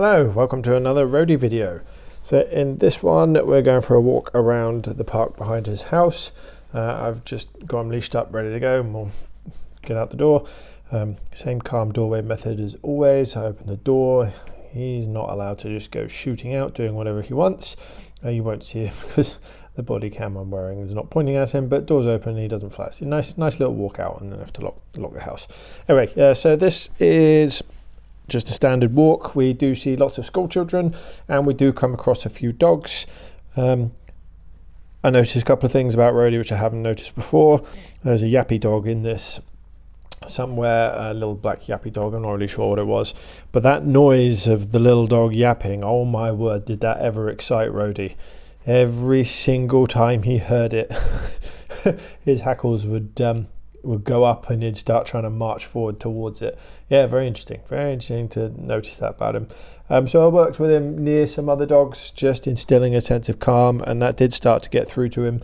Hello, welcome to another Roadie video. So in this one we're going for a walk around the park behind his house. I've just got him leashed up, ready to go, and we'll get out the door. Same calm doorway method as always. I open the door. He's not allowed to just go shooting out, doing whatever he wants. You won't see him because the body cam I'm wearing is not pointing at him, but door's open and he doesn't fly. It's a nice little walk out, and then have to lock the house. Anyway, so this is just a standard walk. We do see lots of school children and we do come across a few dogs. I noticed a couple of things about Roadie which I haven't noticed before. There's a yappy dog in this somewhere, a little black yappy dog. I'm not really sure what it was, but that noise of the little dog yapping, oh my word, did that ever excite Roadie. Every single time he heard it his hackles would go up and he'd start trying to march forward towards it. Yeah, very interesting to notice that about him. So I worked with him near some other dogs, just instilling a sense of calm, and that did start to get through to him.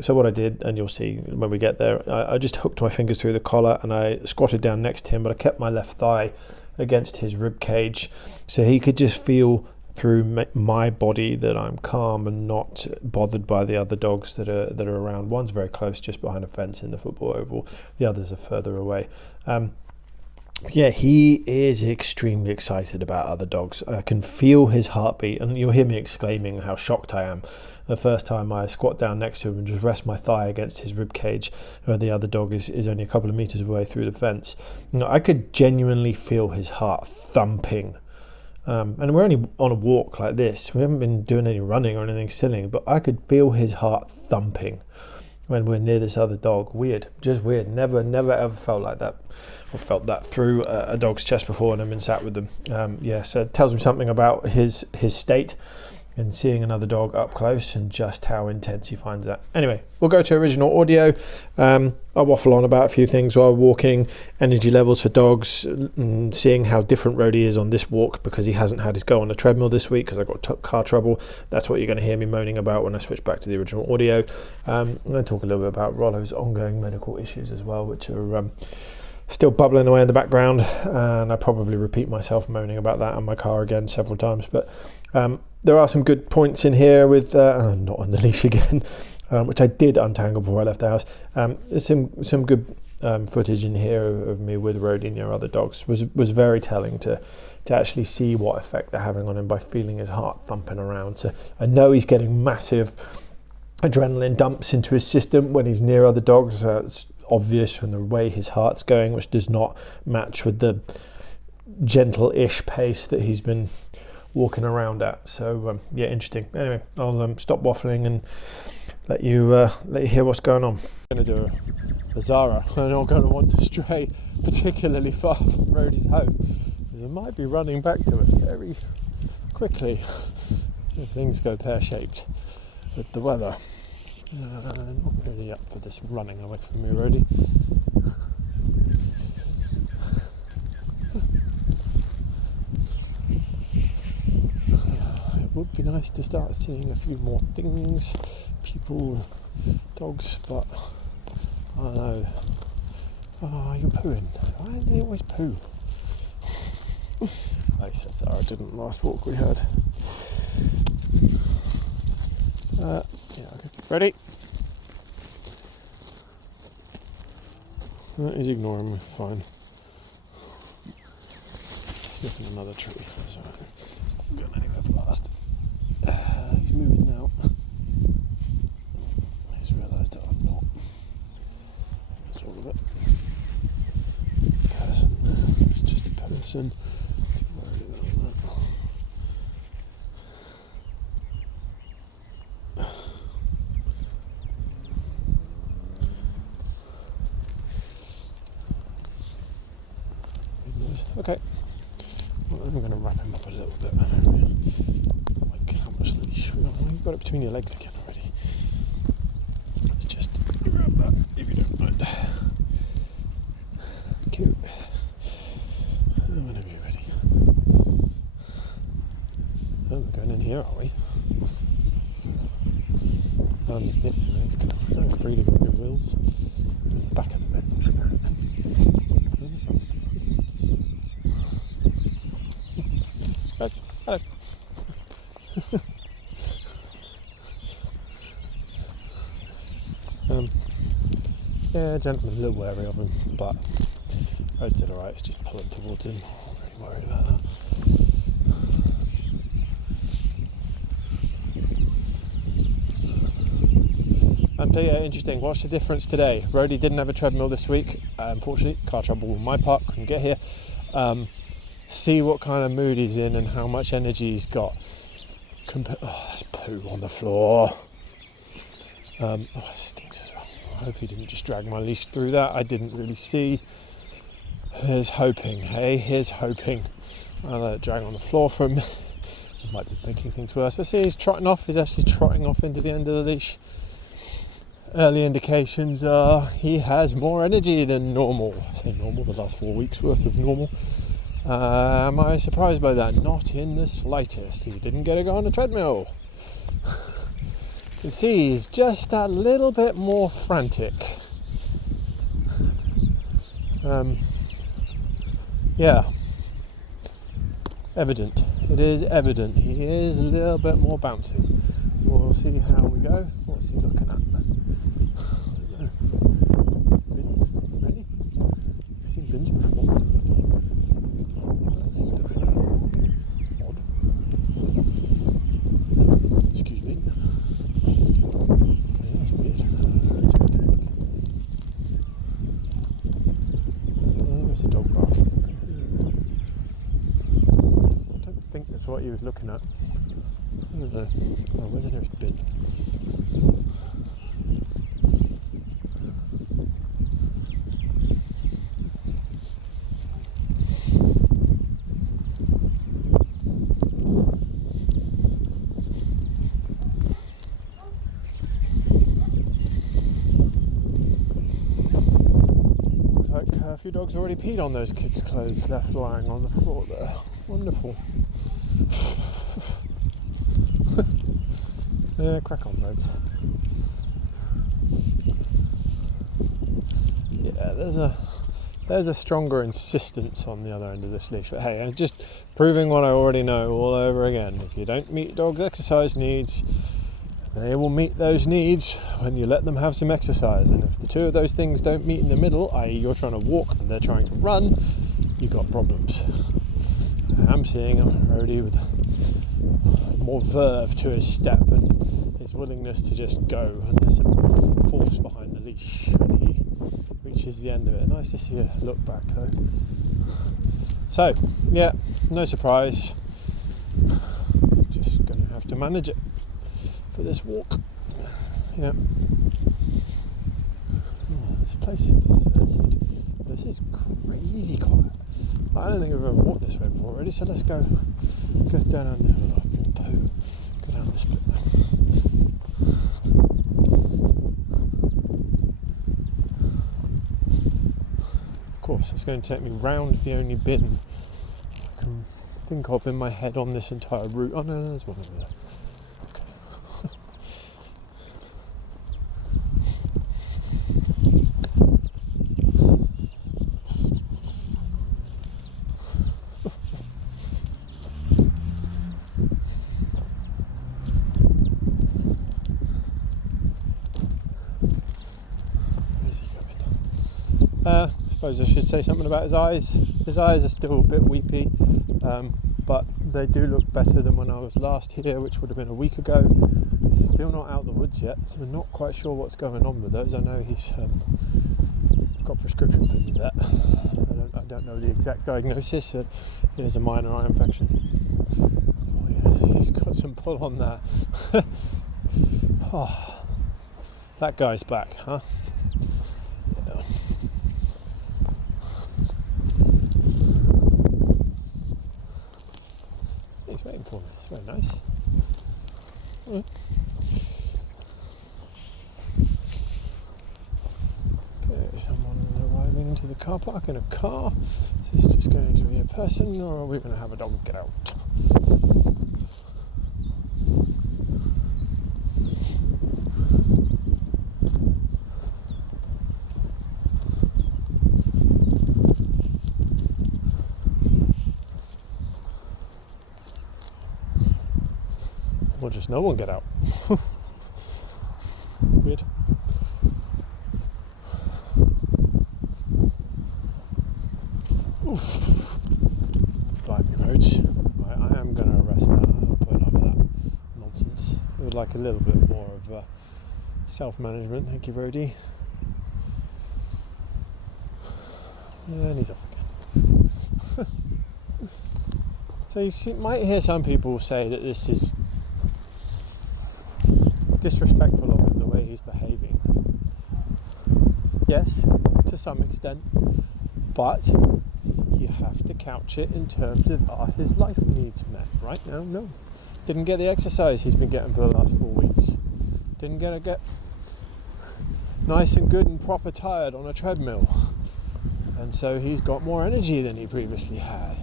So what I did, and you'll see when we get there, I just hooked my fingers through the collar and I squatted down next to him, but I kept my left thigh against his rib cage so he could just feel through my body that I'm calm and not bothered by the other dogs that are around. One's very close, just behind a fence in the football oval. The others are further away. Yeah, he is extremely excited about other dogs. I can feel his heartbeat, and you'll hear me exclaiming how shocked I am the first time I squat down next to him and just rest my thigh against his rib cage, where the other dog is only a couple of meters away through the fence. I could genuinely feel his heart thumping. And we're only on a walk like this. We haven't been doing any running or anything silly, but I could feel his heart thumping when we're near this other dog. Weird, just weird. Never ever felt like that, or felt that through a dog's chest before, and I've been sat with them. Yeah, so it tells me something about his state and seeing another dog up close and just how intense he finds that. Anyway, we'll go to original audio. I'll waffle on about a few things while walking, energy levels for dogs, and seeing how different Roadie is on this walk because he hasn't had his go on the treadmill this week because I got car trouble. That's what you're going to hear me moaning about when I switch back to the original audio. I'm going to talk a little bit about Rollo's ongoing medical issues as well, which are still bubbling away in the background, and I probably repeat myself moaning about that and my car again several times, but there are some good points in here with not on the leash again, which I did untangle before I left the house. There's some good footage in here of me with Roadie near other dogs. Was very telling to actually see what effect they're having on him by feeling his heart thumping around. So I know he's getting massive adrenaline dumps into his system when he's near other dogs. It's obvious from the way his heart's going, which does not match with the gentle-ish pace that he's been walking around at. So yeah, interesting. Anyway, I'll stop waffling and let you hear what's going on. I'm going to do a Zara. I'm not going to want to stray particularly far from Roadie's home, because I might be running back to it very quickly if things go pear-shaped with the weather. Not really up for this running away from me, Roadie. It would be nice to start seeing a few more things, people, dogs, but I don't know. Oh, you're pooing. Why do they always poo? Like I said, Sarah didn't last walk we had. Yeah, okay. Ready? He's ignoring me, fine. Sniffing another tree, that's alright. It's not going anywhere fast. He's moving now. He's realised that I'm not. That's all of it. It's a person. It's just a person. Too worried about that. Okay. Well, I'm going to wrap him up a little bit. I don't really like how much leash we have. You've got it between your legs again already. Let's just grab that if you don't mind. Cute. Whenever you're ready. Oh, we're going in here, are we? Yeah, he's kind of free to go on your wheels. At the back of the bench, apparently. Rhodes, hello. Yeah, gentleman's a little wary of him, but Rhodes did alright. It's just pulling towards him. I'm not really worried about that. So yeah, interesting. What's the difference today? Roadie didn't have a treadmill this week. Unfortunately, car trouble in my park, couldn't get here. See what kind of mood he's in and how much energy he's got. There's poo on the floor. It stinks as well. I hope he didn't just drag my leash through that. I didn't really see. Here's hoping, hey? Here's hoping. I'll let it drag on the floor for him. It might be making things worse. But see, he's trotting off. He's actually trotting off into the end of the leash. Early indications are he has more energy than normal. I say normal, the last 4 weeks worth of normal. Am I surprised by that? Not in the slightest. He didn't get to go on a treadmill. You can see he's just that little bit more frantic. Yeah. Evident. It is evident. He is a little bit more bouncy. We'll see how we go. What's he looking at? Bins? Really? You've seen bins before? What's he looking at? Odd. Excuse me. Okay, that's weird. There's a dog barking. I don't think that's what he was looking at. I don't know. Oh, where's the nearest bin? Looks like a few dogs already peed on those kids' clothes left lying on the floor there. Wonderful. Yeah, crack on, Rhodes. Yeah, there's a stronger insistence on the other end of this leash. But hey, I'm just proving what I already know all over again. If you don't meet dogs' exercise needs, they will meet those needs when you let them have some exercise. And if the two of those things don't meet in the middle, i.e. you're trying to walk and they're trying to run, you've got problems. I'm seeing a Roadie with more verve to his step and his willingness to just go, and there's some force behind the leash when he reaches the end of it. Nice to see a look back though. So yeah, no surprise, just gonna have to manage it for this walk. Yeah. Oh, this place is deserted. This is crazy quiet. I don't think I've ever walked this way before already, so let's go down on the poo. Go down this bit. Of course, it's going to take me round the only bin I can think of in my head on this entire route. Oh no, there's one over there. I suppose I should say something about his eyes. His eyes are still a bit weepy, but they do look better than when I was last here, which would have been a week ago. Still not out of the woods yet, so I'm not quite sure what's going on with those. I know he's got a prescription from the vet. I don't know the exact diagnosis, but it is a minor eye infection. Oh yes, he's got some pull on that. Oh, that guy's back, huh? Yeah. He's waiting for me. It's very nice. Okay, someone arriving into the car park in a car. Is this just going to be a person, or are we going to have a dog get out? Or just no one get out. Weird. Oof. Driving roads. I am going to arrest that. I'll put up with that nonsense. I would like a little bit more of self-management. Thank you, Roadie. And he's off again. So you might hear some people say that this is disrespectful of him, the way he's behaving. Yes, to some extent, but you have to couch it in terms of are his life needs met. Right now, no. Didn't get the exercise he's been getting for the last 4 weeks. Didn't get nice and good and proper tired on a treadmill. And so he's got more energy than he previously had.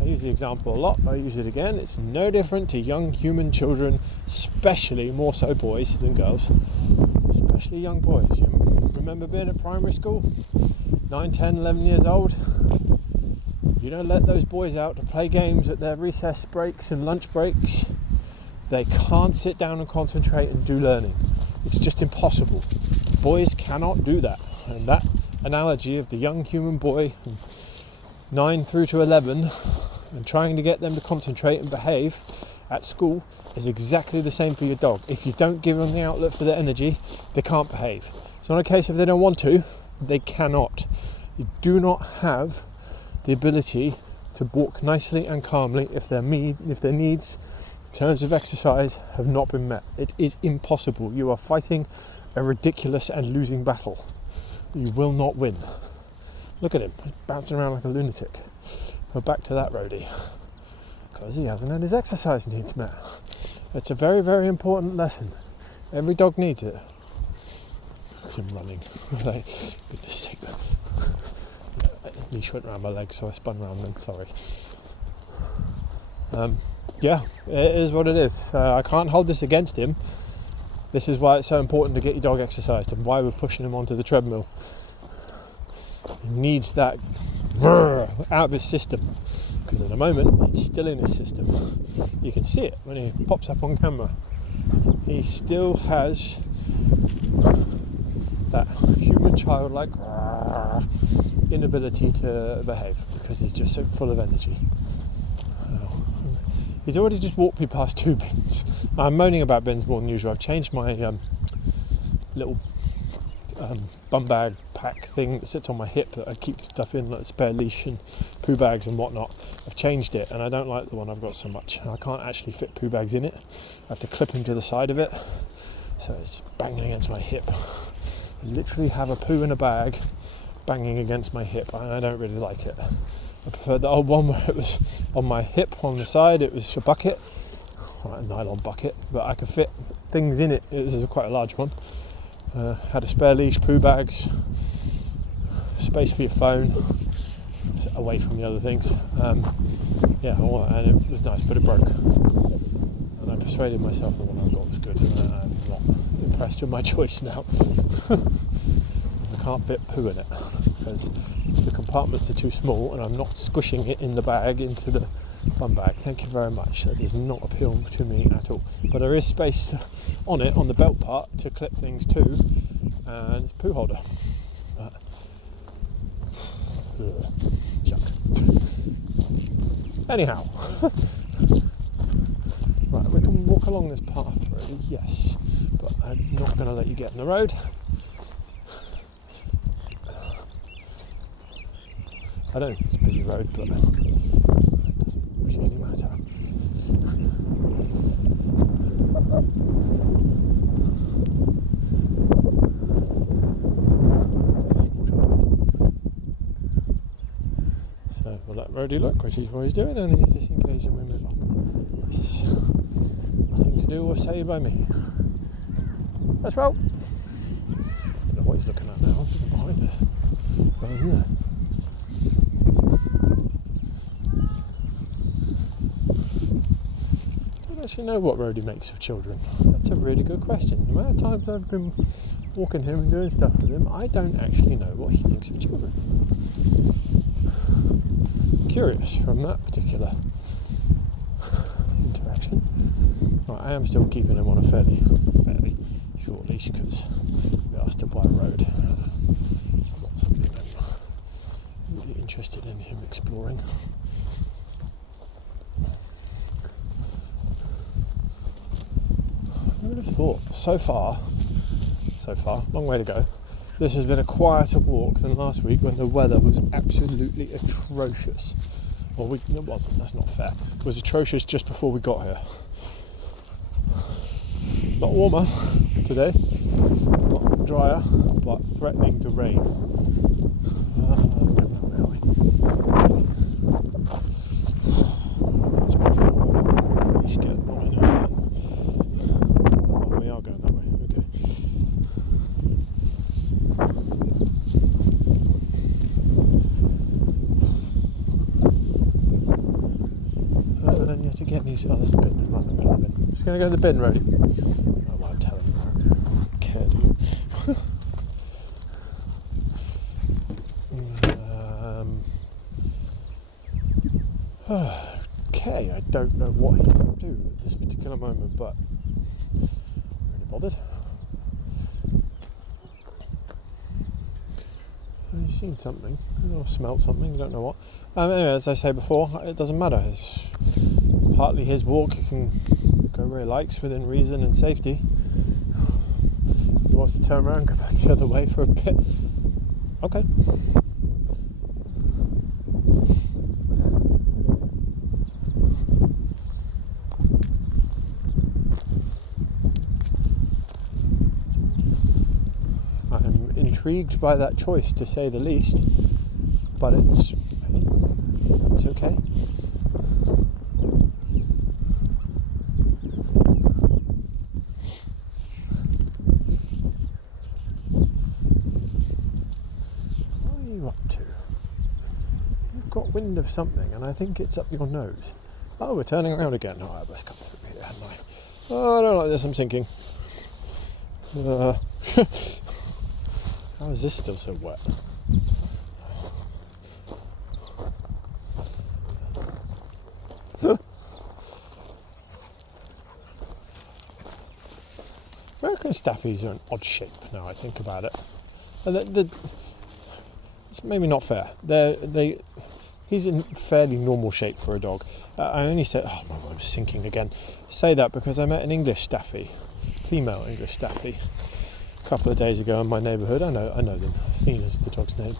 I use the example a lot, but I use it again. It's no different to young human children, especially more so boys than girls, especially young boys. You remember being at primary school, 9, 10, 11 years old? You don't let those boys out to play games at their recess breaks and lunch breaks. They can't sit down and concentrate and do learning. It's just impossible. Boys cannot do that. And that analogy of the young human boy, 9 through to 11, and trying to get them to concentrate and behave at school is exactly the same for your dog. If you don't give them the outlet for their energy, they can't behave. It's not a case if they don't want to, they cannot. You do not have the ability to walk nicely and calmly if their needs in terms of exercise have not been met. It is impossible. You are fighting a ridiculous and losing battle. You will not win. Look at him, he's bouncing around like a lunatic. Go back to that, Roadie, because he hasn't had his exercise needs met. It's a very, very important lesson. Every dog needs it. Look at him running. Like, goodness sake. Leash went around my leg, so I spun around then, sorry. Yeah, it is what it is. I can't hold this against him. This is why it's so important to get your dog exercised and why we're pushing him onto the treadmill. He needs that out of his system, because at the moment it's still in his system. You can see it when he pops up on camera. He still has that human childlike inability to behave because he's just so full of energy. He's already just walked me past 2 bins. I'm moaning about bins more than usual. I've changed my little bum bag pack thing that sits on my hip that I keep stuff in, like spare leash and poo bags and whatnot. I've changed it and I don't like the one I've got so much. I can't actually fit poo bags in it. I have to clip them to the side of it, so it's banging against my hip. I literally have a poo in a bag banging against my hip and I don't really like it. I preferred the old one where it was on my hip on the side. It was a bucket, a nylon bucket, but I could fit things in it. It was quite a large one. Had a spare leash, poo bags, space for your phone, away from the other things. Yeah, and it was nice, but it broke. And I persuaded myself the one I got was good. I'm not impressed with my choice now. I can't fit poo in it because the compartments are too small and I'm not squishing it in the bag into the bum bag. Thank you very much. That does not appeal to me at all. But there is space on it, on the belt part, to clip things to, and it's a poo holder. But, chuck. Anyhow, right, we can walk along this path, Roadie, yes, but I'm not going to let you get in the road. I know it's a busy road, but it doesn't really matter. So we'll let Roadie look, which is what he's doing, and he's disengaged and we move on. It's nothing to do or say by me. Let's roll. I don't know what he's looking at now. I'm looking behind us. Well, yeah. I don't actually know what Roadie makes of children. That's a really good question. The amount of times I've been walking him and doing stuff with him, I don't actually know what he thinks of children. Curious from that particular interaction. I am still keeping him on a fairly short leash because we asked to buy a road. It's not something I'm really interested in him exploring. I would have thought so far, long way to go. This has been a quieter walk than last week when the weather was absolutely atrocious. Well, it wasn't, that's not fair. It was atrocious just before we got here. Not warmer today, not drier, but threatening to rain. That's my fault. You should get annoying again. Oh, we are going that way, okay. And yet again, there's a bin right in the middle of the bin. I'm just going to go to the bin, Roadie. Oh, I'm telling you, I don't care, do you? Okay, I don't know what he's up to at this particular moment, but I'm really bothered. He's seen something, or smelt something, I don't know what. Anyway, as I say before, it doesn't matter. It's partly his walk. He can go where he likes within reason and safety. He wants to turn around and go back the other way for a bit. Okay. I'm intrigued by that choice, to say the least, but it's okay. What are you up to? You've got wind of something, and I think it's up your nose. Oh, we're turning around again. Oh, I best come through here, hadn't I? Oh, I don't like this, I'm sinking. How is this still so wet? American staffies are an odd shape now I think about it. It's maybe not fair. He's in fairly normal shape for a dog. I only say, oh my God, I'm sinking again. Say that because I met an English staffy, female English staffy, a couple of days ago in my neighbourhood. I know them. Athena's the dog's name.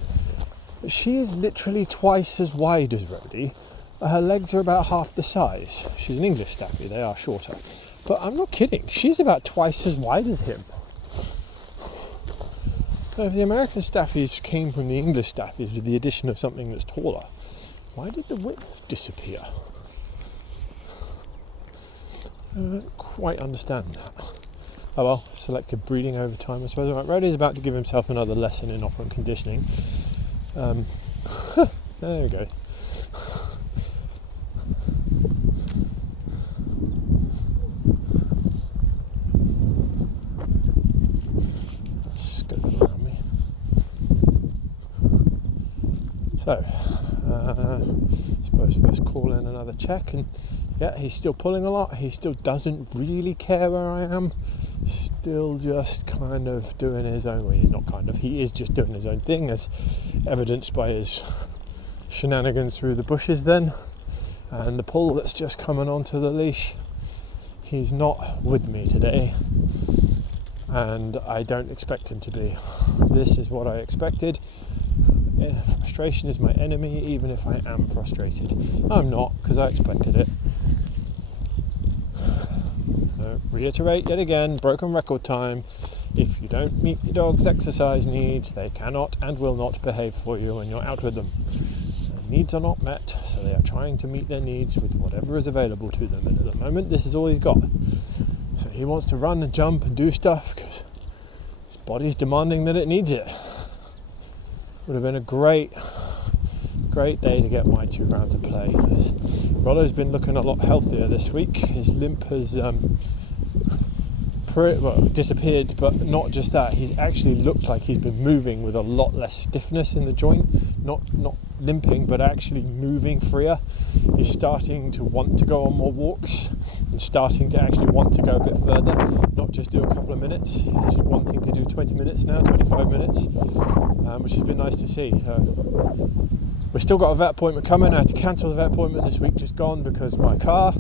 But she is literally twice as wide as Roadie. Her legs are about half the size. She's an English staffy. They are shorter. But I'm not kidding. She's about twice as wide as him. So if the American staffies came from the English staffies with the addition of something that's taller, why did the width disappear? I don't quite understand that. Oh well, selective breeding over time, I suppose. Right, Roadie's about to give himself another lesson in operant conditioning. There we go. That's good around me. So, I suppose we best call in another check, and yeah, he's still pulling a lot. He still doesn't really care where I am. Still just kind of doing his own way. He is just doing his own thing, as evidenced by his shenanigans through the bushes then, and the pull that's just coming onto the leash. He's not with me today, and I don't expect him to be. This is what I expected. Frustration is my enemy, even if I am frustrated. I'm not, because I expected it. Reiterate yet again, broken record time. If you don't meet your dog's exercise needs, they cannot and will not behave for you when you're out with them. Their needs are not met, so they are trying to meet their needs with whatever is available to them, and at the moment this is all he's got. So he wants to run and jump and do stuff because his body's demanding that it needs it. Would have been a great day to get my 2 rounds of play. Rollo's been looking a lot healthier this week. His limp has disappeared, but not just that. He's actually looked like he's been moving with a lot less stiffness in the joint. Not limping, but actually moving freer. He's starting to want to go on more walks. and starting to actually want to go a bit further, not just do a couple of minutes. He's actually wanting to do 20 minutes now, 25 minutes, which has been nice to see. We've still got a vet appointment coming. I had to cancel the vet appointment this week just gone because of my car.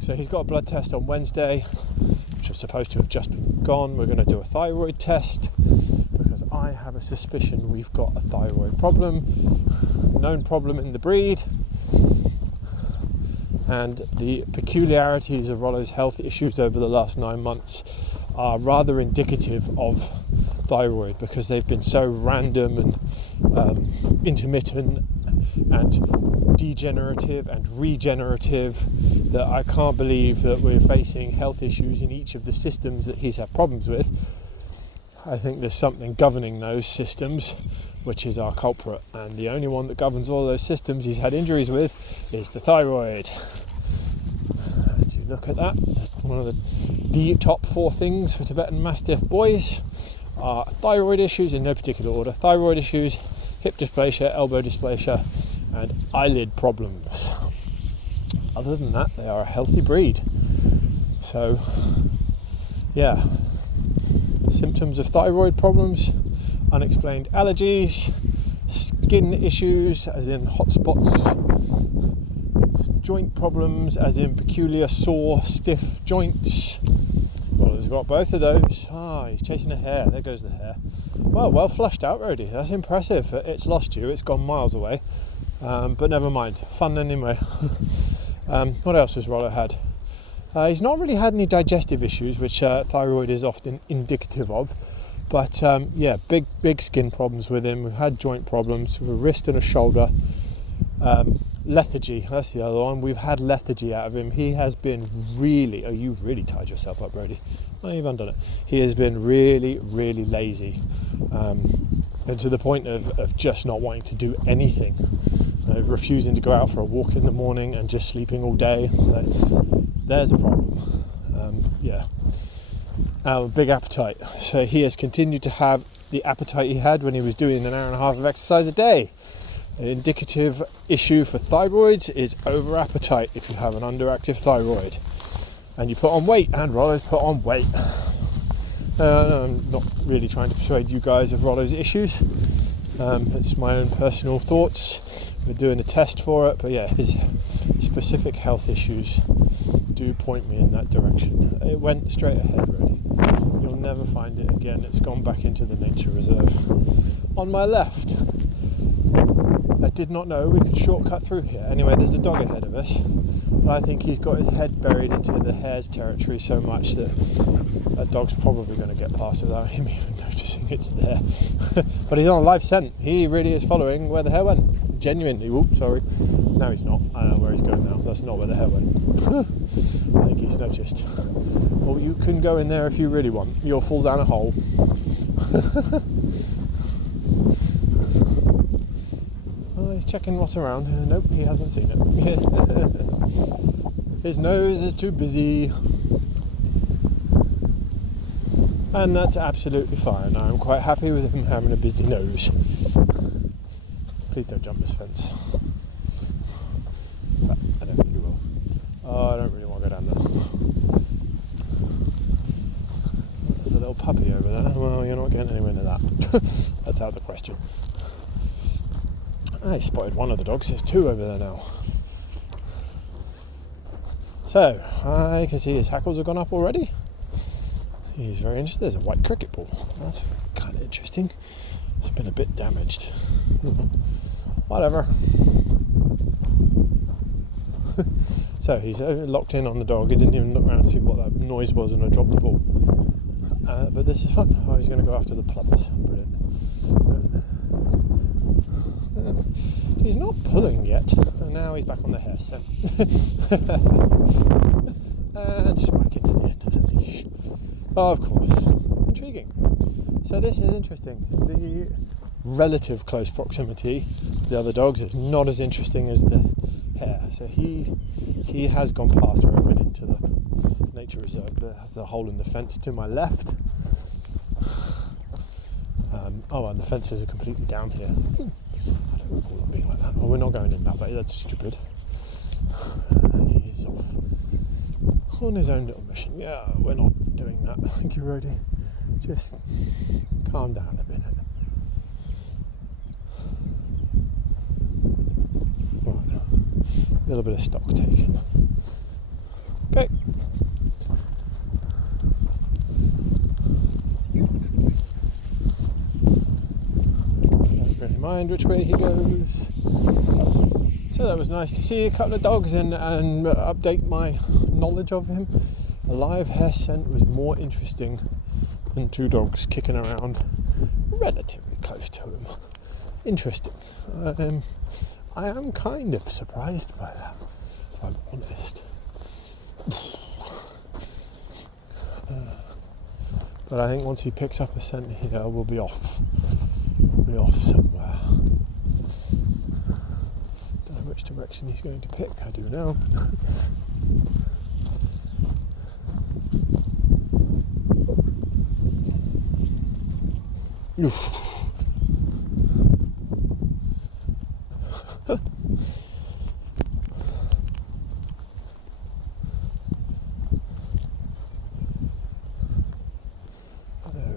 So he's got a blood test on Wednesday, which was supposed to have just been gone. We're going to do a thyroid test because I have a suspicion we've got a thyroid problem, known problem in the breed. And the peculiarities of Rollo's health issues over the last 9 months are rather indicative of thyroid because they've been so random and intermittent and degenerative and regenerative that I can't believe that we're facing health issues in each of the systems that he's had problems with. I think there's something governing those systems, which is our culprit, and the only one that governs all those systems he's had injuries with is the thyroid. And you look at that, one of the top 4 things for Tibetan Mastiff boys are thyroid issues in no particular order: thyroid issues, hip dysplasia, elbow dysplasia, and eyelid problems. Other than that, they are a healthy breed. So, yeah, symptoms of thyroid problems: unexplained allergies, skin issues as in hot spots, joint problems as in peculiar sore stiff joints. Well, he's got both of those. He's chasing a hare. There goes the hare. Well flushed out, Roadie. That's impressive. It's lost you. It's gone miles away. But never mind. Fun anyway. What else has Rollo had? He's not really had any digestive issues, which thyroid is often indicative of. But big skin problems with him. We've had joint problems with a wrist and a shoulder. Lethargy, that's the other one. We've had lethargy out of him. He has been really... Oh, you've really tied yourself up, Roadie. Oh, you've undone it. He has been really, really lazy. And to the point of just not wanting to do anything. Refusing to go out for a walk in the morning and just sleeping all day. There's a problem. Big appetite. So he has continued to have the appetite he had when he was doing an hour and a half of exercise a day. An indicative issue for thyroids is over appetite if you have an underactive thyroid. And you put on weight, and Rollo's put on weight. I'm not really trying to persuade you guys of Rollo's issues. It's my own personal thoughts. We're doing a test for it, but yeah, his specific health issues do point me in that direction. It went straight ahead, really. You'll never find it again. It's gone back into the nature reserve. On my left, I did not know we could shortcut through here. Anyway, there's a dog ahead of us, but I think he's got his head buried into the hare's territory so much that that dog's probably going to get past without him even noticing it's there. But he's on a live scent. He really is following where the hare went. Genuinely. Whoops, sorry. No, he's not. I know where he's going now. That's not where the hare went. I think he's noticed. Well, you can go in there if you really want. You'll fall down a hole. Well, he's checking what's around. Nope, he hasn't seen it. His nose is too busy. And that's absolutely fine. I'm quite happy with him having a busy nose. Please don't jump this fence. But I don't think you will. Oh, I don't really want to go down there. There's a little puppy over there. Well, you're not getting anywhere near that. That's out of the question. I spotted one of the dogs. There's 2 over there now. So, I can see his hackles have gone up already. He's very interested. There's a white cricket ball. That's kind of interesting. It's been a bit damaged. Whatever. So he's locked in on the dog. He didn't even look around to see what that noise was when I dropped the ball. But this is fun. Oh, he's going to go after the plovers. Brilliant. He's not pulling yet. And now he's back on the hare scent. And smack into the end of the leash. Oh, of course. Intriguing. So this is interesting. The relative close proximity to the other dogs is not as interesting as the hare. So he has gone past where it went into the nature reserve. There's a hole in the fence to my left. And the fences are completely down here. I don't recall them being like that. Oh, we're not going in that way. That's stupid. He's off. on his own little mission. Yeah, we're not doing that. Thank you, Roadie. Just calm down a minute. Right, a little bit of stock taken. Okay. Don't really mind which way he goes. So that was nice to see a couple of dogs and update my knowledge of him. A live hare scent was more interesting than two dogs kicking around relatively close to him. Interesting. I am kind of surprised by that, if I'm honest. But I think once he picks up a scent here, we'll be off. We'll be off somewhere. Don't know which direction he's going to pick, I do know. Oof.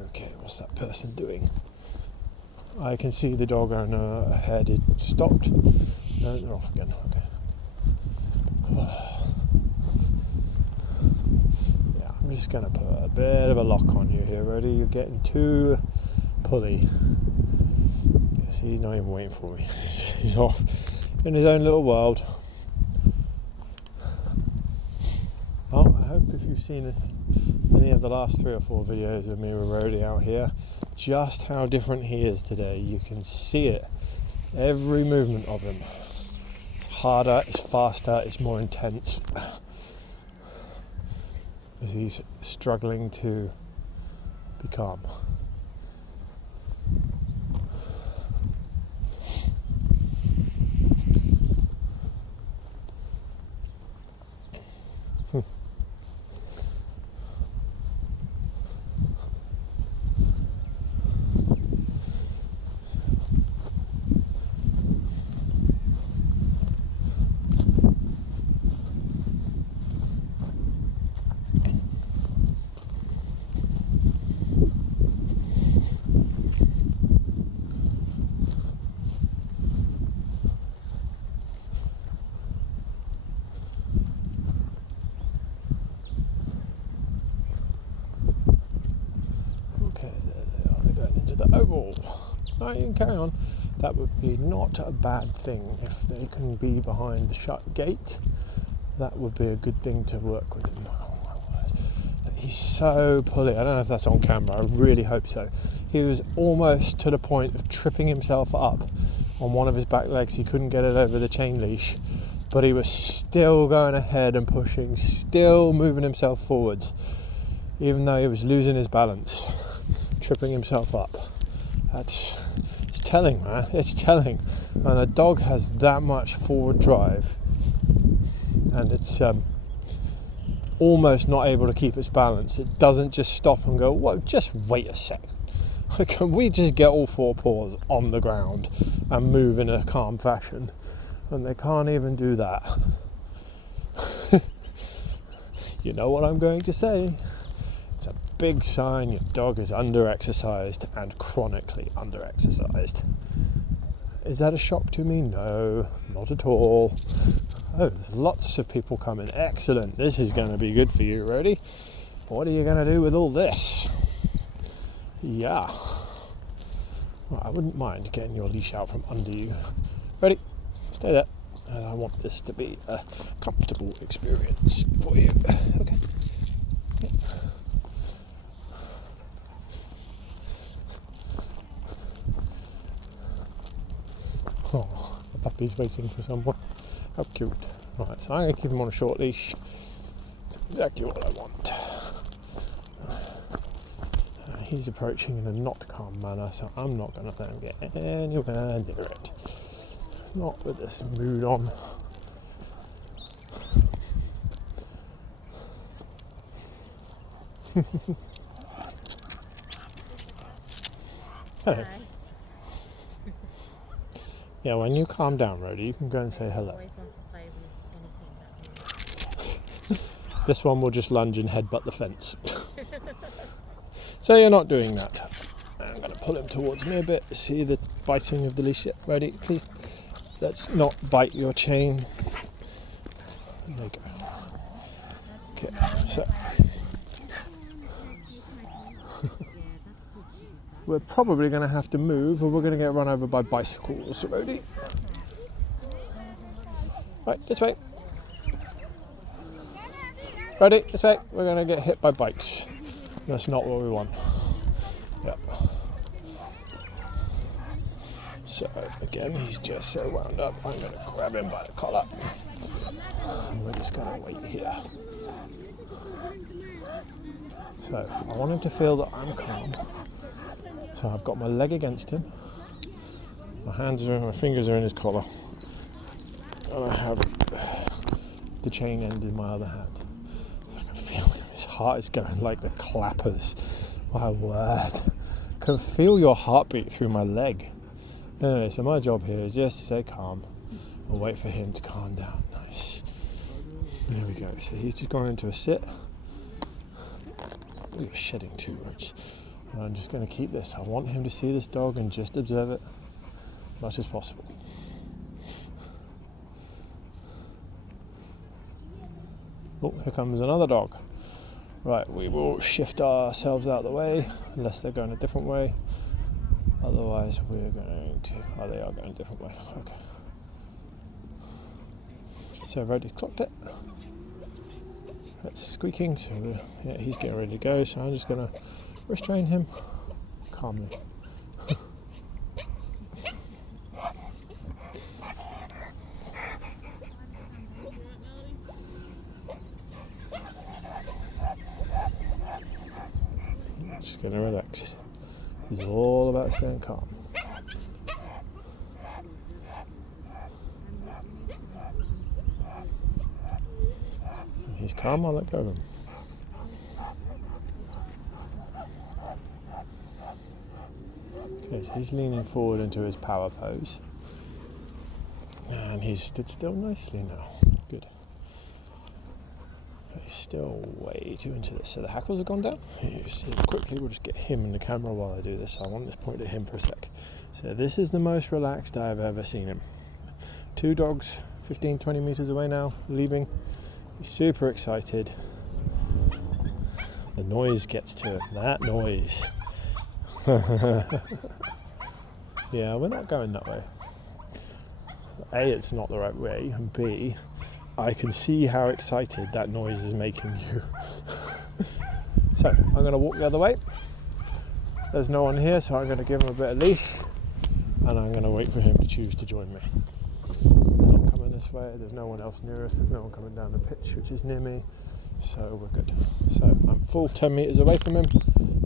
Okay, what's that person doing? I can see the dog owner ahead. It stopped. No, they're off again. Okay. Yeah, I'm just going to put a bit of a lock on you here, Roadie. You're getting too pulley. See, he's not even waiting for me. He's off in his own little world. Oh, I hope if you've seen any of the last 3 or 4 videos of me with Roadie out here, just how different he is today. You can see it. Every movement of him. It's harder, it's faster, it's more intense. As he's struggling to be calm. Oval. No, you can carry on. That would be not a bad thing if they can be behind the shut gate. That would be a good thing to work with him. Oh my word. He's so pulley. I don't know if that's on camera. I really hope so. He was almost to the point of tripping himself up on one of his back legs. He couldn't get it over the chain leash, but he was still going ahead and pushing, still moving himself forwards, even though he was losing his balance, tripping himself up. It's telling, man. It's telling. And a dog has that much forward drive, and it's almost not able to keep its balance. It doesn't just stop and go, well, just wait a sec. Can we just get all 4 paws on the ground and move in a calm fashion? And they can't even do that. You know what I'm going to say? It's a big sign your dog is under-exercised and chronically under-exercised. Is that a shock to me? No, not at all. Oh, there's lots of people coming. Excellent. This is going to be good for you, Roadie. What are you going to do with all this? Yeah. Well, I wouldn't mind getting your leash out from under you. Ready? Stay there. And I want this to be a comfortable experience for you. Okay. Oh, the puppy's waiting for someone. How cute. Right, so I'm going to keep him on a short leash. That's exactly what I want. He's approaching in a not calm manner, so I'm not going to let him get anywhere near it. Not with this mood on. Hello. Hi. Yeah, when you calm down, Roadie, you can go and say hello. Always wants to play with anything about me. This one will just lunge and headbutt the fence. So you're not doing that. I'm going to pull him towards me a bit. See the biting of the leash yet? Ready? Please. Let's not bite your chain. There you go. Okay, so we're probably going to have to move, or we're going to get run over by bicycles. Roadie. Right, this way. Ready? This way. We're going to get hit by bikes. That's not what we want. Yep. So again, he's just so wound up. I'm going to grab him by the collar. And we're just going to wait here. So I want him to feel that I'm calm. So I've got my leg against him. My fingers are in his collar. And I have the chain end in my other hand. I can feel his heart is going like the clappers. My word. I can feel your heartbeat through my leg. Anyway, so my job here is just to stay calm and wait for him to calm down. Nice. There we go. So he's just gone into a sit. You're shedding too much. And I'm just going to keep this. I want him to see this dog and just observe it as much as possible. Oh, here comes another dog. Right, we will shift ourselves out of the way unless they're going a different way. Otherwise, we're going to... Oh, they are going a different way. Okay. So, Roadie clocked it. That's squeaking. So, yeah, he's getting ready to go. So, I'm just going to restrain him calmly. Just going to relax. He's all about staying calm. When he's calm, I'll let go of him. Okay, so he's leaning forward into his power pose. And he's stood still nicely now. Good. He's still way too into this. So the hackles have gone down. So quickly, we'll just get him in the camera while I do this. I want to just point at him for a sec. So this is the most relaxed I've ever seen him. Two dogs, 15-20 meters away now, leaving. He's super excited. The noise gets to him. That noise. Yeah, we're not going that way. A, it's not the right way, and B, I can see how excited that noise is making you. So, I'm going to walk the other way. There's no one here, so I'm going to give him a bit of leash, and I'm going to wait for him to choose to join me. I'm not coming this way, there's no one else near us, there's no one coming down the pitch, which is near me, so we're good. So, I'm full 10 metres away from him.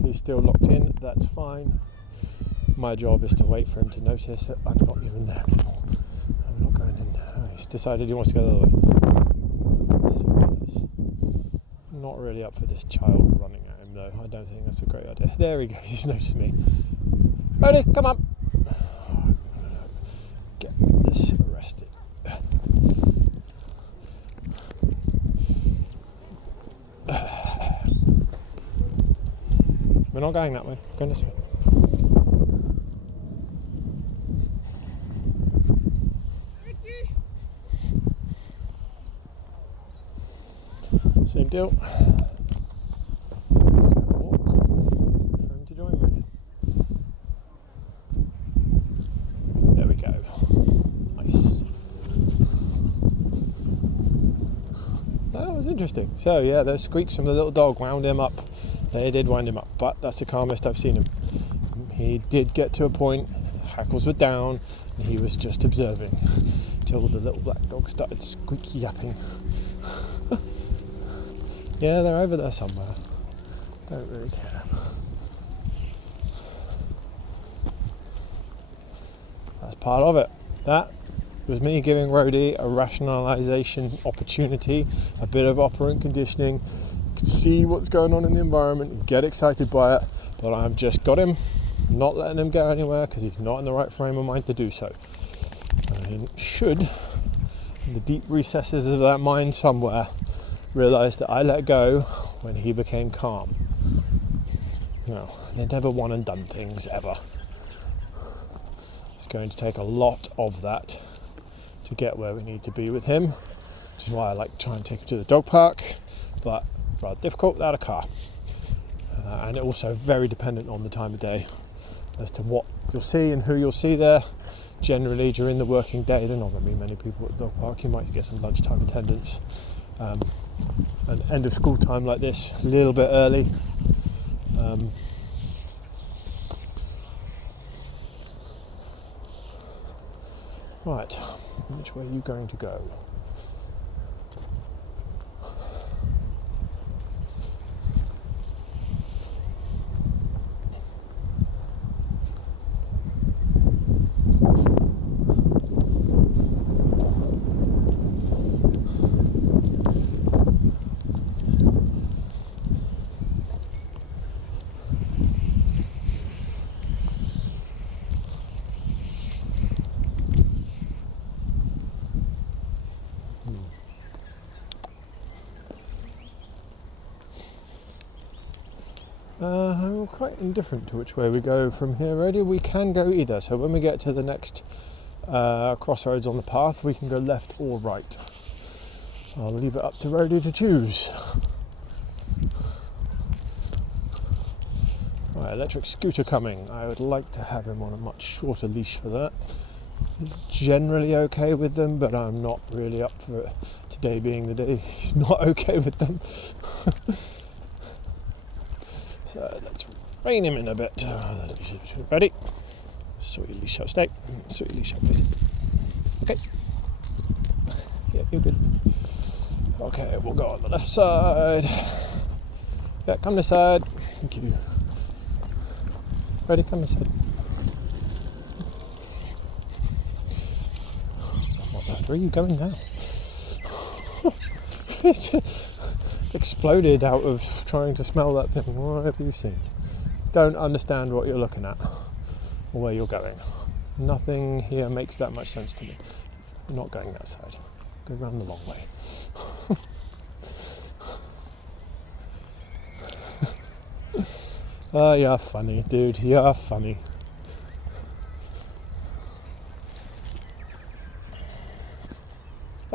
He's still locked in, that's fine. My job is to wait for him to notice that I'm not even there anymore. I'm not going in there. Oh, he's decided he wants to go the other way. Let's see what he does. Not really up for this child running at him though. I don't think that's a great idea. There he goes, he's noticed me. Roadie, come on! Get this arrested. We're not going that way, we're going this way. Same deal. Just gonna walk for him to join me. There we go. Nice. That was interesting. So yeah, those squeaks from the little dog wound him up. They did wind him up, but that's the calmest I've seen him. He did get to a point, hackles were down, and he was just observing till the little black dog started squeaky yapping. Yeah, they're over there somewhere. Don't really care. That's part of it. That was me giving Roadie a rationalisation opportunity, a bit of operant conditioning, could see what's going on in the environment, get excited by it, but I've just got him, not letting him go anywhere because he's not in the right frame of mind to do so. And he should, in the deep recesses of that mind somewhere, realised that I let go when he became calm. You know, they're never one and done things ever. It's going to take a lot of that to get where we need to be with him, which is why I like to try and take him to the dog park, but rather difficult without a car. And also very dependent on the time of day as to what you'll see and who you'll see there. Generally during the working day there are not going to be many people at the dog park. You might get some lunchtime attendance, and end of school time like this a little bit early. Right, which way are you going to go? I'm quite indifferent to which way we go from here, Roadie. We can go either, so when we get to the next crossroads on the path, we can go left or right. I'll leave it up to Roadie to choose. Right, electric scooter coming. I would like to have him on a much shorter leash for that. He's generally okay with them, but I'm not really up for it. Today being the day he's not okay with them. So let's rein him in a bit. Ready? Sort your leash out, stay. Sort your leash out, please. Okay. Yeah, you're good. Okay, we'll go on the left side. Yeah, come this side. Thank you. Ready? Come this side. Where are you going now? It's just exploded out of trying to smell that thing. What have you seen? Don't understand what you're looking at or where you're going. Nothing here makes that much sense to me. I'm not going that side. Go round the long way. You're funny, dude. You're funny.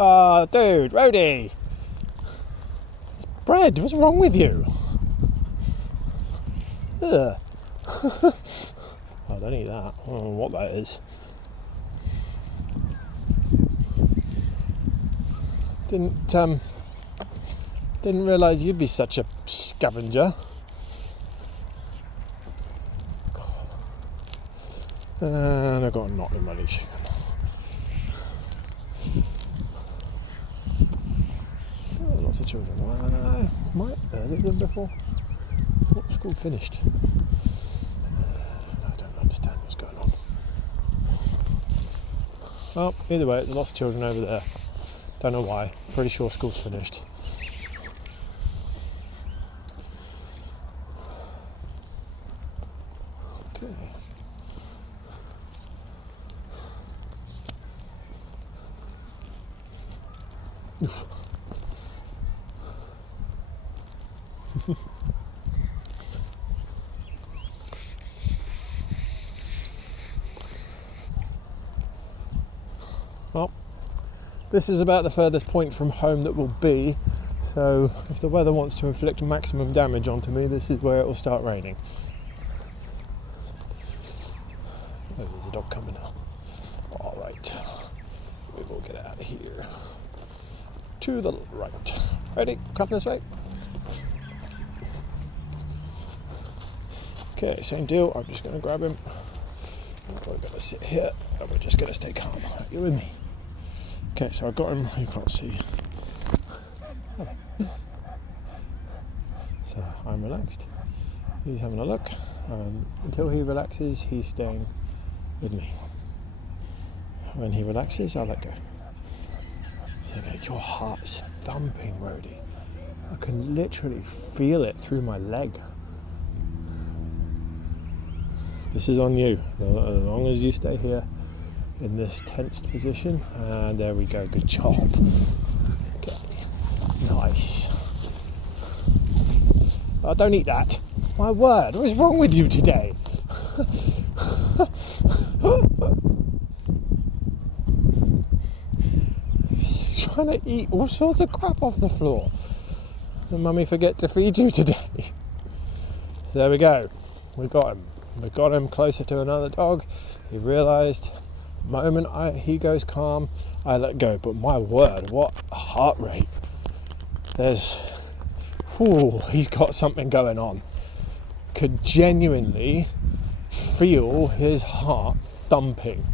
Oh, dude, Roadie! It's bread, what's wrong with you? Ugh. Oh, don't eat that. I don't know what that is. Didn't realise you'd be such a scavenger. And I've got a knot in my leash. Lots of children. Might earlier than before. I thought school finished. I don't understand what's going on. Well, either way, there's lots of children over there. Don't know why. Pretty sure school's finished. Okay. Oof. Well, this is about the furthest point from home that will be, so if the weather wants to inflict maximum damage onto me, this is where it will start raining. Oh, there's a dog coming now. All right, we will get out of here. To the right. Ready? Come this way. Okay, same deal. I'm just going to grab him. We're going to sit here and we're just going to stay calm. You with me? Okay, so I've got him. You can't see. So I'm relaxed. He's having a look. Until he relaxes, he's staying with me. When he relaxes, I'll let go. Okay, your heart's thumping, Roadie. I can literally feel it through my leg. This is on you, as long as you stay here in this tensed position. And there we go, good job. Okay, nice. Oh, don't eat that. My word, what is wrong with you today? He's trying to eat all sorts of crap off the floor. And Mummy forget to feed you today. So there we go. We got him. We got him closer to another dog. He realised the moment he goes calm, I let go. But my word, what a heart rate. He's got something going on. Could genuinely feel his heart thumping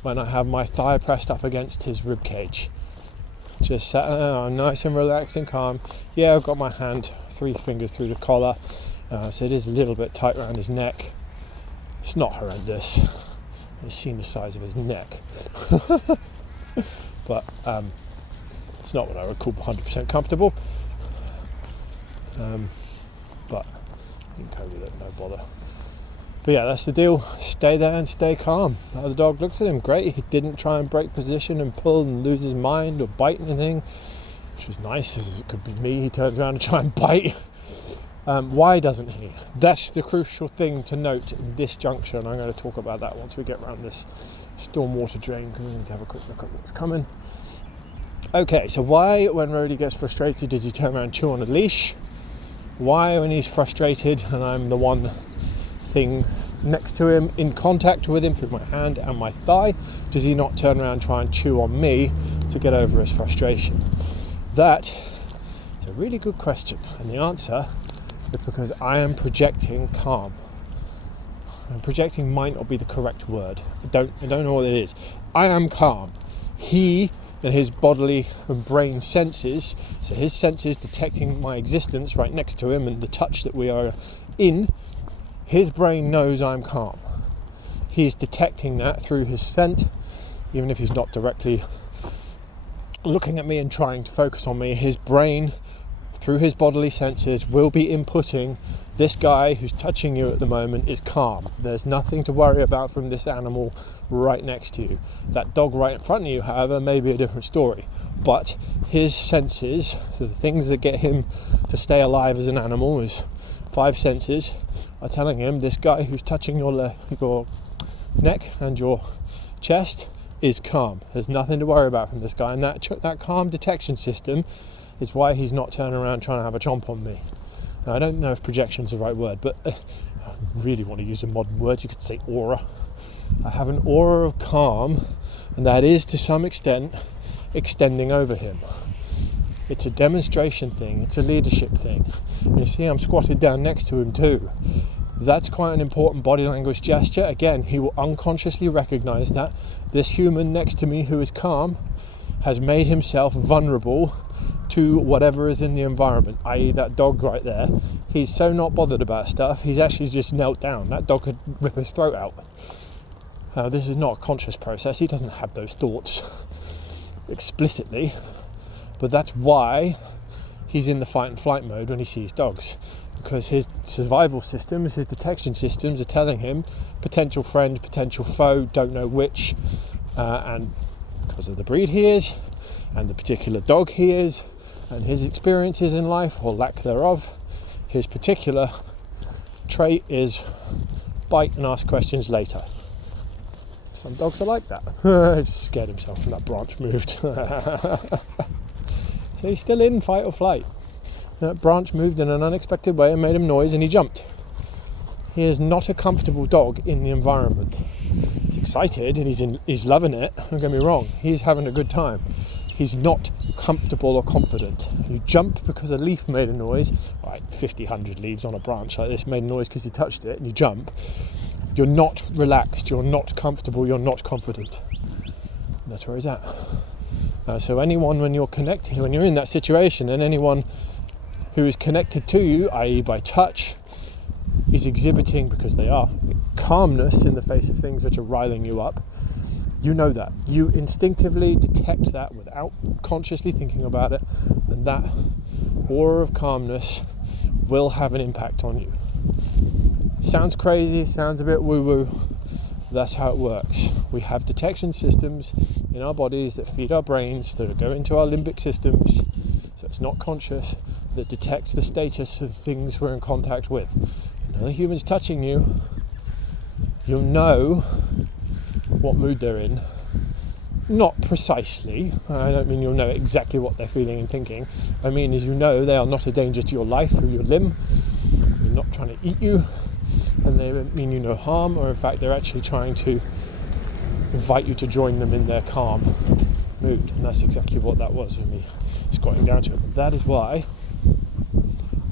when I have my thigh pressed up against his rib cage. Just sat there, nice and relaxed and calm. Yeah, I've got my hand 3 fingers through the collar, so it is a little bit tight around his neck. It's not horrendous. I've seen the size of his neck. But it's not what I would call 100% comfortable. But you can cope with it, no bother. But yeah, that's the deal. Stay there and stay calm. The other dog looks at him, great. He didn't try and break position and pull and lose his mind or bite anything, which was nice. It could be me. He turns around and try and bite. Why doesn't he? That's the crucial thing to note in this juncture, and I'm going to talk about that once we get around this stormwater drain, because we need to have a quick look at what's coming. Okay, so why, when Roadie gets frustrated, does he turn around and chew on a leash? Why, when he's frustrated and I'm the one thing next to him, in contact with him through my hand and my thigh, does he not turn around and try and chew on me to get over his frustration? That is a really good question, and the answer is because I am projecting calm. And projecting might not be the correct word. I don't know what it is. I am calm. He and his bodily and brain senses, so his senses detecting my existence right next to him and the touch that we are in, his brain knows I'm calm. He's detecting that through his scent, even if he's not directly looking at me and trying to focus on me. His brain, through his bodily senses, will be inputting this guy who's touching you at the moment is calm. There's nothing to worry about from this animal right next to you. That dog right in front of you, however, may be a different story. But his senses, so the things that get him to stay alive as an animal, his 5 senses, are telling him this guy who's touching your neck and your chest is calm. There's nothing to worry about from this guy, and that calm detection system is why he's not turning around trying to have a chomp on me. Now, I don't know if projection's the right word, but I really want to use a modern word. You could say aura. I have an aura of calm, and that is to some extent extending over him. It's a demonstration thing, it's a leadership thing. And you see I'm squatted down next to him too. That's quite an important body language gesture. Again, he will unconsciously recognize that this human next to me who is calm has made himself vulnerable to whatever is in the environment, i.e. that dog right there. He's so not bothered about stuff, he's actually just knelt down. That dog could rip his throat out. This is not a conscious process. He doesn't have those thoughts explicitly, but that's why he's in the fight and flight mode when he sees dogs, because his survival systems, his detection systems are telling him potential friend, potential foe, don't know which, and because of the breed he is and the particular dog he is and his experiences in life or lack thereof, his particular trait is bite and ask questions later. Some dogs are like that. Just scared himself when that branch moved. So he's still in fight or flight. That branch moved in an unexpected way and made him noise, and he jumped. He is not a comfortable dog in the environment. He's excited and he's loving it, don't get me wrong. He's having a good time. He's not comfortable or confident. You jump because a leaf made a noise, right, 50, 100 leaves on a branch like this made a noise because you touched it, and you jump. You're not relaxed, you're not comfortable, you're not confident. And that's where he's at. So anyone, when you're connected, when you're in that situation, and anyone who is connected to you, i.e. by touch, is exhibiting, because they are, calmness in the face of things which are riling you up. You know that. You instinctively detect that without consciously thinking about it, and that aura of calmness will have an impact on you. Sounds crazy, sounds a bit woo-woo. That's how it works. We have detection systems in our bodies that feed our brains, that go into our limbic systems, so it's not conscious, that detects the status of things we're in contact with. Another human's touching you, you'll know what mood they're in. Not precisely. I don't mean you'll know exactly what they're feeling and thinking. I mean is you know they are not a danger to your life or your limb. They're not trying to eat you, and they mean you no harm, or in fact they're actually trying to invite you to join them in their calm mood. And that's exactly what that was for me, squatting down to it. And that is why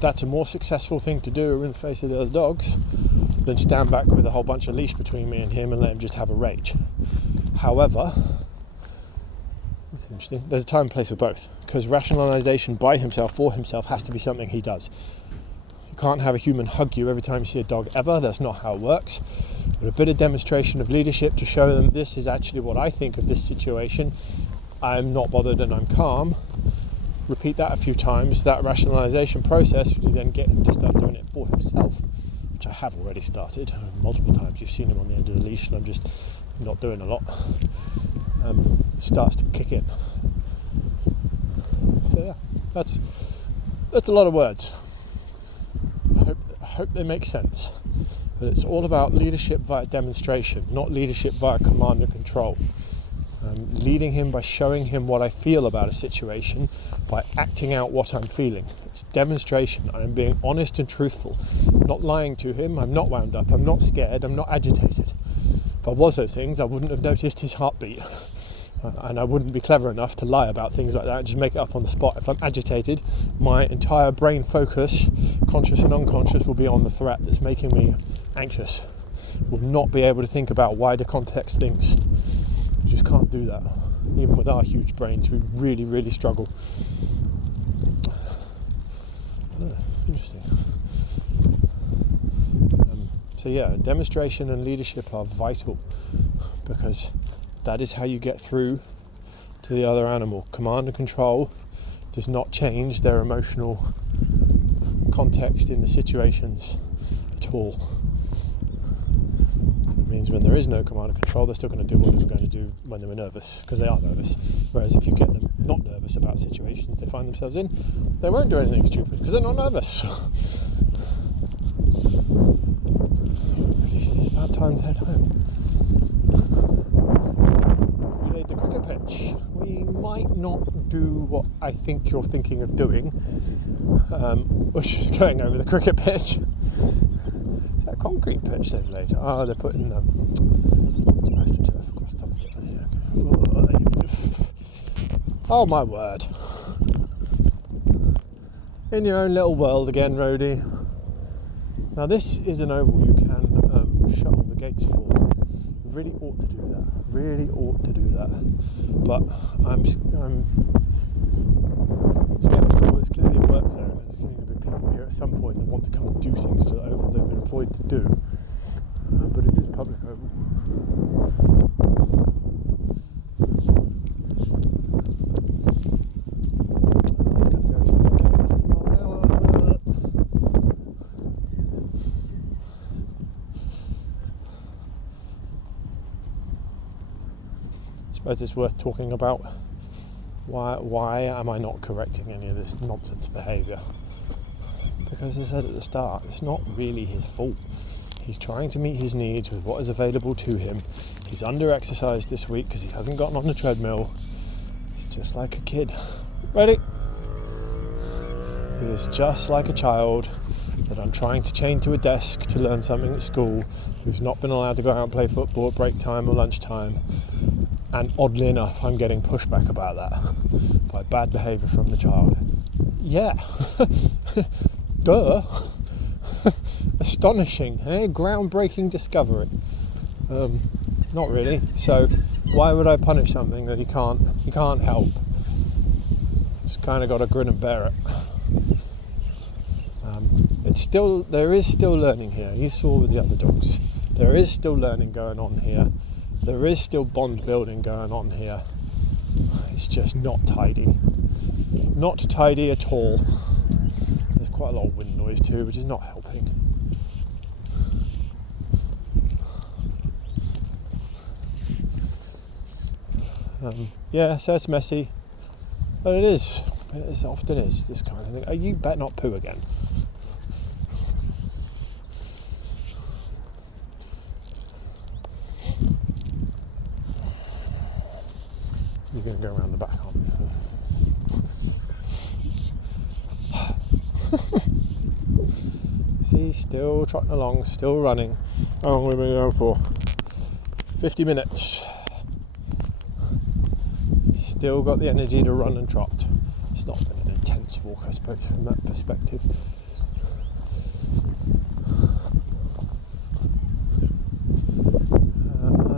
that's a more successful thing to do in the face of the other dogs than stand back with a whole bunch of leash between me and him and let him just have a rage. However, it's interesting, there's a time and place for both, because rationalisation by himself, for himself, has to be something he does. You can't have a human hug you every time you see a dog ever. That's not how it works. But a bit of demonstration of leadership to show them this is actually what I think of this situation. I'm not bothered and I'm calm. Repeat that a few times. That rationalisation process, you then get him to start doing it for himself, which I have already started multiple times. You've seen him on the end of the leash and I'm just not doing a lot. Starts to kick in. So yeah, that's a lot of words. I hope they make sense. But it's all about leadership via demonstration, not leadership via command and control. Leading him by showing him what I feel about a situation, by acting out what I'm feeling. It's demonstration. I'm being honest and truthful. I'm not lying to him. I'm not wound up. I'm not scared. I'm not agitated. If I was those things, I wouldn't have noticed his heartbeat. And I wouldn't be clever enough to lie about things like that and just make it up on the spot. If I'm agitated, my entire brain focus, conscious and unconscious, will be on the threat that's making me anxious. Will not be able to think about wider context things. We just can't do that. Even with our huge brains, we really, really struggle. Interesting. So yeah, demonstration and leadership are vital, because that is how you get through to the other animal. Command and control does not change their emotional context in the situations at all. It means when there is no command and control, they're still going to do what they were going to do when they were nervous, because they are nervous. Whereas if you get them not nervous about situations they find themselves in, they won't do anything stupid because they're not nervous. It's about time to head home. We laid the cricket pitch. We might not do what I think you're thinking of doing, which is going over the cricket pitch. Is that a concrete pitch they've laid? Oh, they're putting AstroTurf across the top of it. Okay. Oh my word. In your own little world again, Roadie. Now this is an oval you can shuttle the gates for. Really ought to do that. Really ought to do that. But I'm sceptical. It's clearly a work zone. There's going to be people here at some point that want to come and do things to the oval they've been employed to do. But it is public oval. He's going to go through that gate. I suppose it's worth talking about why am I not correcting any of this nonsense behaviour? Because as I said at the start, it's not really his fault. He's trying to meet his needs with what is available to him. He's under-exercised this week because he hasn't gotten on the treadmill. He's just like a kid. Ready? He is just like a child that I'm trying to chain to a desk to learn something at school, who's not been allowed to go out and play football at break time or lunchtime. And oddly enough, I'm getting pushback about that by bad behaviour from the child. Yeah. Duh. Astonishing, eh? Groundbreaking discovery. Not really. So why would I punish something that he can't help? Just kind of got to grin and bear it. There is still learning here. You saw with the other dogs. There is still learning going on here. There is still bond building going on here. It's just not tidy. Not tidy at all. There's quite a lot of wind noise too, which is not helping. Yeah, so it's messy, but it is As often as this kind of thing. Oh, you better not poo again. You're going to go around the back, aren't you? See, still trotting along, still running. How long have we been going for? 50 minutes. Still got the energy to run and trot. It's not been an intense walk, I suppose, from that perspective.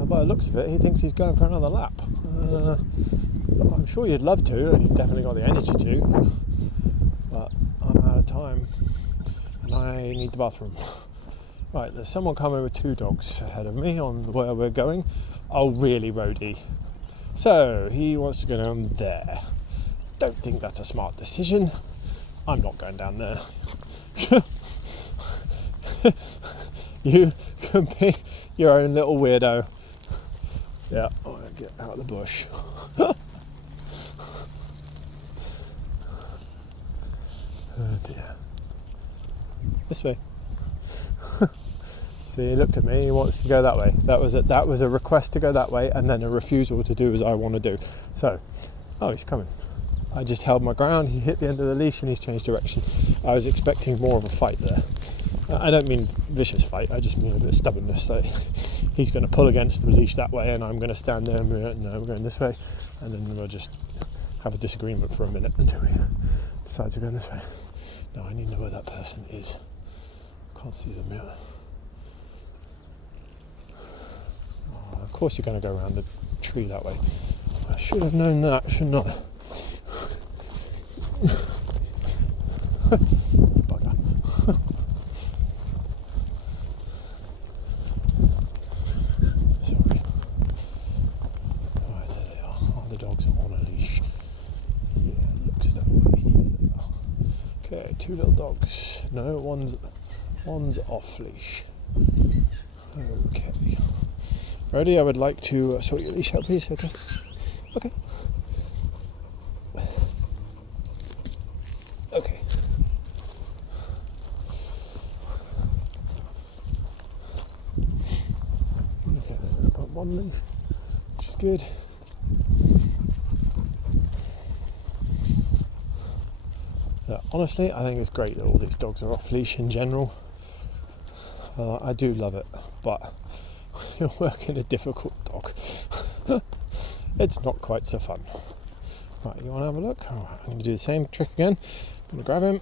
By the looks of it, he thinks he's going for another lap. I'm sure you'd love to, and you've definitely got the energy to, but I'm out of time and I need the bathroom. Right, there's someone coming with 2 dogs ahead of me on where we're going. Oh really, Roadie? So he wants to go down there. Don't think that's a smart decision. I'm not going down there. You can be your own little weirdo. Yeah, I'm going to get out of the bush. Oh dear. This way. See, he looked at me, he wants to go that way. That was a request to go that way, and then a refusal to do as I want to do. So, oh, he's coming. I just held my ground, he hit the end of the leash and he's changed direction. I was expecting more of a fight there. I don't mean vicious fight, I just mean a bit of stubbornness. So he's going to pull against the leash that way and I'm going to stand there and no, we're going this way. And then we'll just have a disagreement for a minute until we decide to go this way. Now I need to know where that person is. Can't see them yet. Oh, of course you're going to go around the tree that way. I should have known that, shouldn't I? Bugger. Sorry. Right, there they are. Oh, the dogs are on a leash. Yeah, it looks that way. Okay, 2 little dogs. No, one's off leash. Okay. Roadie, I would like to sort your leash out, please. Okay. Okay. Okay. Okay, we've got 1 leaf, which is good. Honestly, I think it's great that all these dogs are off leash in general. I do love it, but you're working a difficult dog. It's not quite so fun. Right, you want to have a look? All right, I'm going to do the same trick again. I'm going to grab him,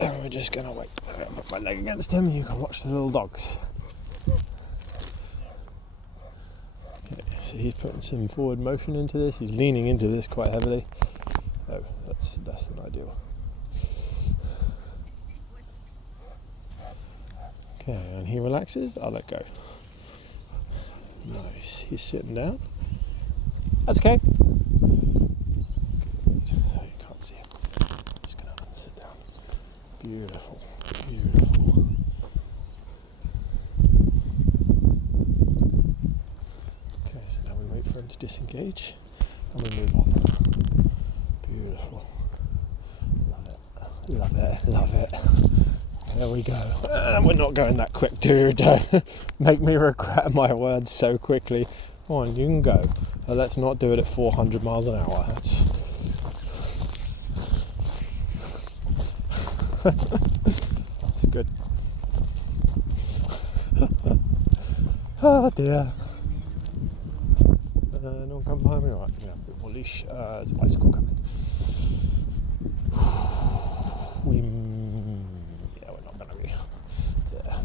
and we're just going to wait. I'm going to put my leg against him, and you can watch the little dogs. Okay, so he's putting some forward motion into this. He's leaning into this quite heavily. Oh, that's less than ideal. Okay, and he relaxes, I'll let go. Nice, he's sitting down. That's okay. Good. Oh, you can't see him. I'm just going to let him sit down. Beautiful, beautiful. Okay, so now we wait for him to disengage and we move on. Beautiful. Love it, love it, love it. There we go. And we're not going that quick, dude. Make me regret my words so quickly. Come on, you can go. Let's not do it at 400 miles an hour. That's good. Oh dear. No one come behind me? Right, yeah, a bit more leash. There's a bicycle coming.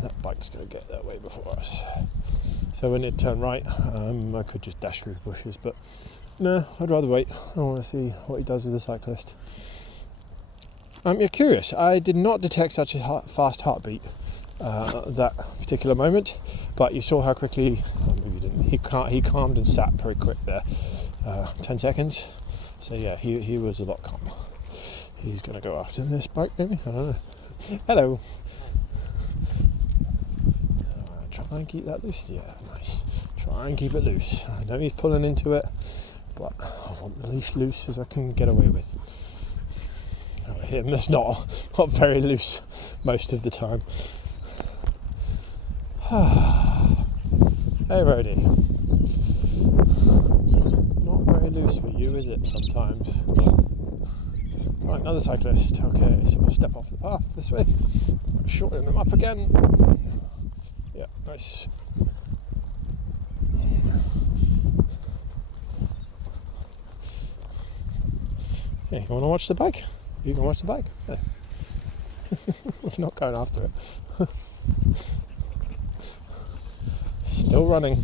That bike's going to get that way before us. So when it turned right, I could just dash through the bushes, but no, I'd rather wait. I want to see what he does with the cyclist. You're curious. I did not detect such a fast heartbeat that particular moment, but you saw how quickly. Maybe you didn't. He calmed and sat pretty quick there. 10 seconds. So yeah, he was a lot calmer. He's going to go after this bike, maybe. I don't know. Hello. Try and keep that loose. Yeah, nice. Try and keep it loose. I know he's pulling into it, but I want the leash loose as I can get away with. him that's not very loose most of the time. Hey Roadie, not very loose for you, is it, sometimes? Right, another cyclist. Okay, so we'll step off the path this way, shorten them up again. Yeah, nice. Yeah, you want to watch the bike? You can watch the bike. Yeah. We're not going after it. Still running.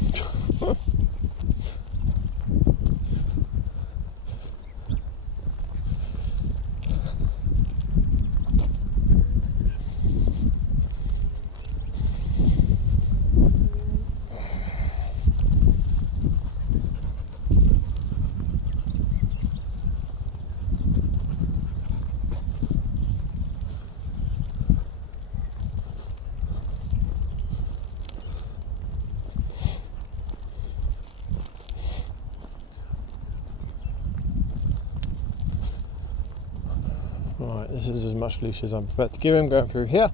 Right, this is as much loose as I'm prepared to give him going through here.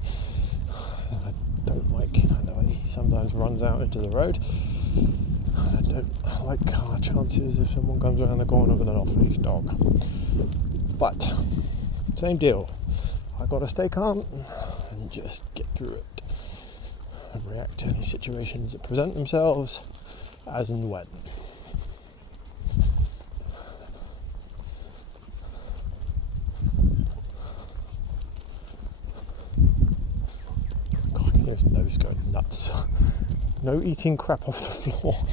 I don't like the way he sometimes runs out into the road. I don't like car chances if someone comes around the corner with an off-leash dog. But, same deal. I gotta stay calm and just get through it and react to any situations that present themselves as and when. His nose going nuts. No eating crap off the floor.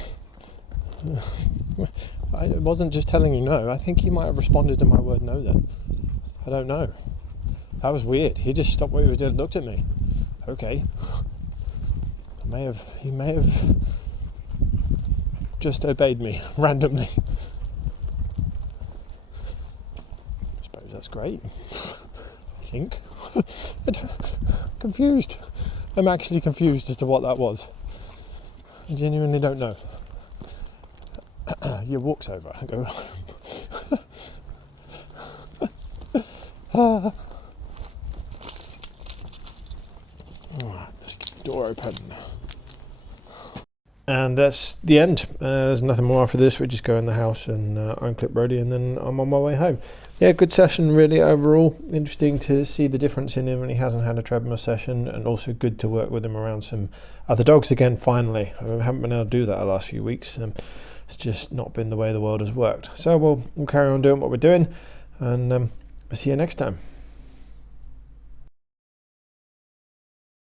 I wasn't just telling you no. I think he might have responded to my word no then. I don't know. That was weird. He just stopped what he was doing and looked at me. Okay. He may have just obeyed me randomly. I suppose that's great. I think. Confused. I'm actually confused as to what that was. I genuinely don't know. He walks over. I go. Alright, let's get the door open. And that's the end. There's nothing more after this. We just go in the house and unclip Roadie, and then I'm on my way home. Yeah, good session really overall. Interesting to see the difference in him when he hasn't had a treadmill session, and also good to work with him around some other dogs again finally. I haven't been able to do that the last few weeks. It's just not been the way the world has worked. So we'll carry on doing what we're doing, and I'll see you next time.